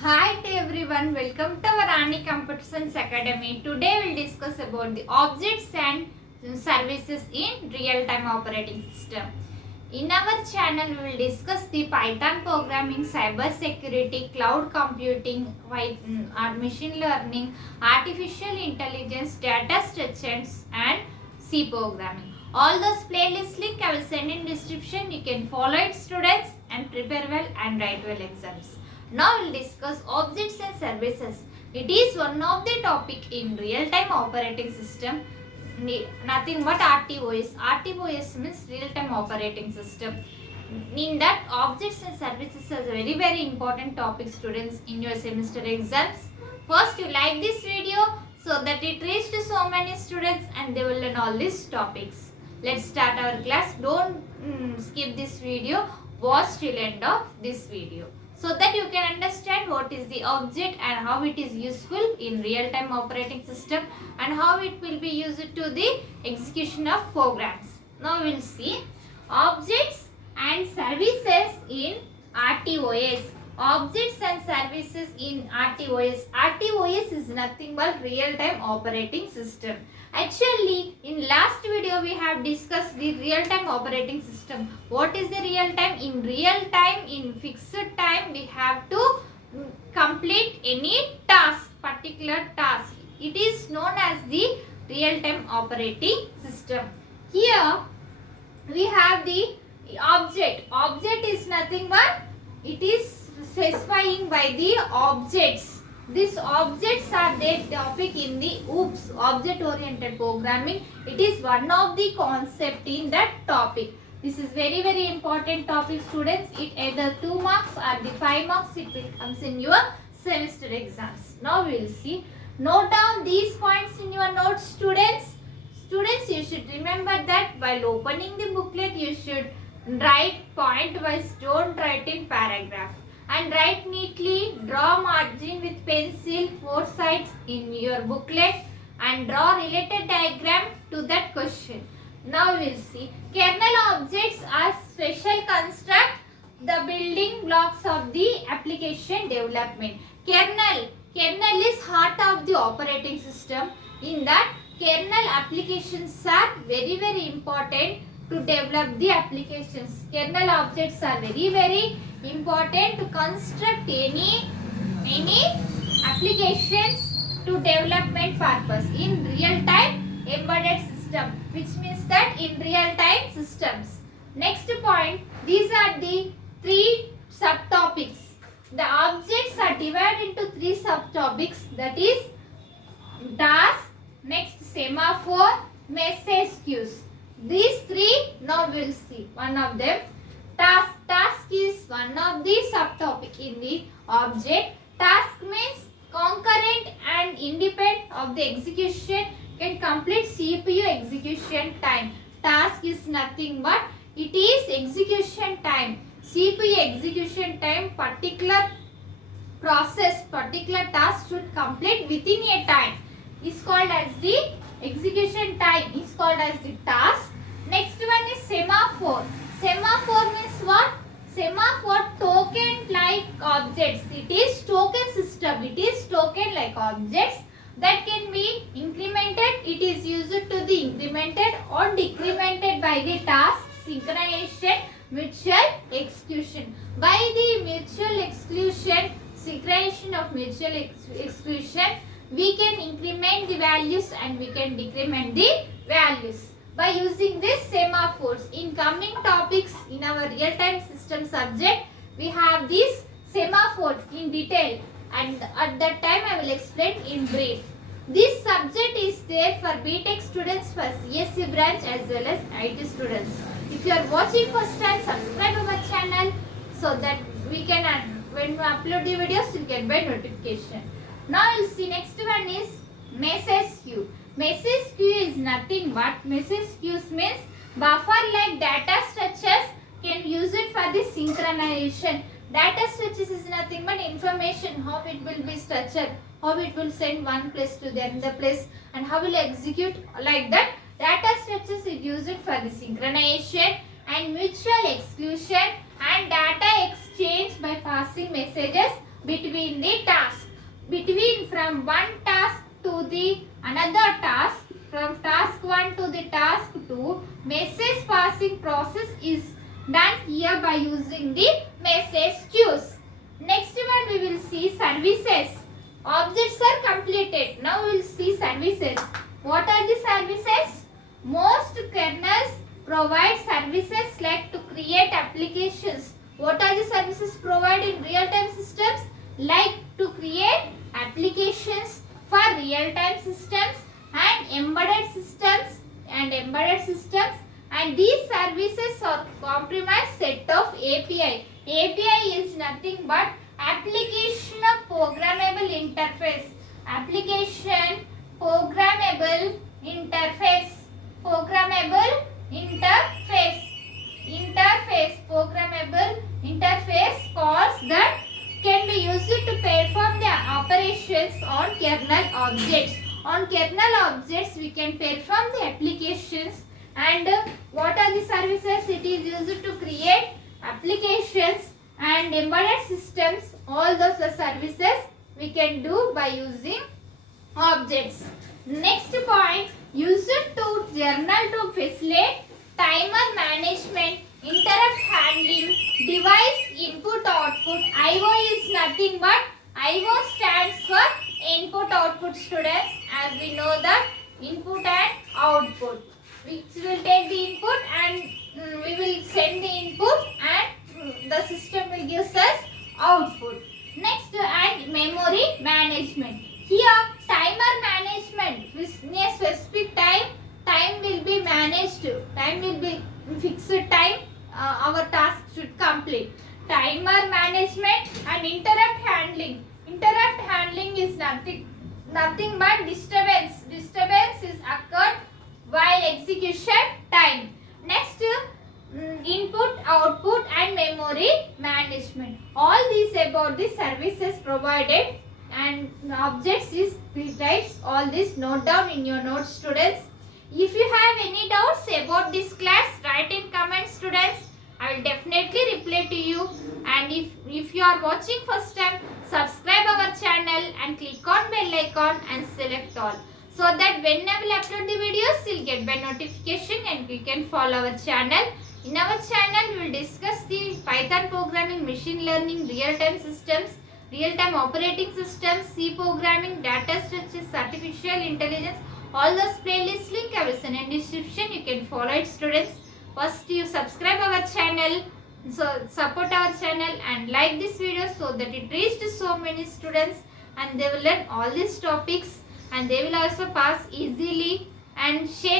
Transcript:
Hi to everyone, welcome to our Ani Computer Science Academy. Today we will discuss about the objects and services in real-time operating system. In our channel we will discuss the Python programming, cyber security, cloud computing, machine learning, artificial intelligence, data structures and C programming. All those playlist link I will send in description. You can follow it students and prepare well and write well exams. Now we will discuss objects and services. It is one of the topic in real-time operating system. Nothing but RTOS. RTOS means real-time operating system. In that, objects and services are very important topic students in your semester exams. First, you like this video so that it reaches to so many students and they will learn all these topics. Let's start our class. Don't skip this video. Watch till end of this video, so that you can understand what is the object and how it is useful in real-time operating system and how it will be used to the execution of programs. Now we will see objects and services in RTOS. Objects and services in RTOS. RTOS is nothing but real-time operating system. Actually, in last video we have discussed the real-time operating system. What is the real time? In real time, in fixed time, we have to complete any task, particular task. It is known as the real-time operating system. Here we have the object. Object is nothing but it is specifying by the objects. These objects are their topic in the OOPS, object oriented programming. It is one of the concept in that topic. This is very important topic students. It either 2 marks or the 5 marks it will comes in your semester exams. Now we will see. Note down these points in your notes students. Students, you should remember that while opening the booklet you should write point wise, don't write in paragraph. And write neatly, draw margin with pencil 4 sides in your booklet and draw related diagram to that question. Now we will see. Kernel objects are special construct, the building blocks of the application development. Kernel is heart of the operating system. In that, kernel applications are very important to develop the applications. Kernel objects are very important to construct any applications to development purpose in real time embedded system, which means that in real time systems. Next point, these are the 3 subtopics. The objects are divided into 3 subtopics, that is task, next semaphore, message queues. These 3 now we will see one of them. Task is one of the subtopic in the object. Task means concurrent and independent of the execution can complete CPU execution time. Task is nothing but it is execution time. CPU execution time, particular process, particular task should complete within a time, is called as the execution time, is called as the task. Next one is semaphore. Semaphore means what? Semaphore token like objects. It is token system. It is token like objects that can be incremented. It is used to the incremented or decremented by the task, synchronization, mutual exclusion. By the mutual exclusion, synchronization of mutual exclusion, we can increment the values and we can decrement the values by using this semaphores. In coming topics in our real-time system subject, we have these semaphores in detail, and at that time I will explain in brief. This subject is there for B.Tech students, for CSC branch as well as IT students. If you are watching first time, subscribe our channel so that we can, when we upload the videos, you get by notification. Now you will see next one is message queue. Message queue is nothing but, message queues means buffer like data structures can use it for the synchronization. Data structures is nothing but information, how it will be structured, how it will send one place to the another place and how will execute like that. Data structures is used for the synchronization and mutual exclusion and data exchange by passing messages between the task. Between from one task to the another task, from task 1 to the task 2, message passing process is done here by using the message queues. Next one we will see services. Objects are completed. Now we will see services. What are the services? Most kernels provide services like to create applications. What are the services provided in real-time systems? Like to create applications for real-time systems and embedded systems and these services are comprised set of API. API is nothing but application of programmable interface. Application programmable interface. Programmable interface. Programmable interface calls that can be used to perform the operations on kernel objects. On kernel objects we can perform the applications. And what are the services? It is used to create applications and embedded systems. All those are services we can do by using objects. Next point, used to journal to facilitate timer management, interrupt handling, device input output. IO is nothing but IO stands for input output, students, as we know that input and output. We will take the input and we will send the input and the system will give us output. Next, and memory management. Here timer management in a specific time will be managed. Time will be fixed time. Our task should complete. Timer management and interrupt handling. Interrupt handling is nothing but disturbance. Disturbance is occurred while execution time. Next, input, output and memory management. All these about the services provided and objects is three types. All this note down in your notes, students. If you have any doubts about this class, write in comments, students. I will definitely reply to you. And if you are watching first time, subscribe our channel and click on bell icon and select all, so that whenever we upload the videos, you'll get by notification and you can follow our channel. In our channel, we will discuss the Python programming, machine learning, real-time systems, real-time operating systems, C programming, data structures, artificial intelligence. All those playlists link I will send in description. You can follow it, students. First, you subscribe our channel, so support our channel and like this video so that it reaches to so many students and they will learn all these topics and they will also pass easily. And share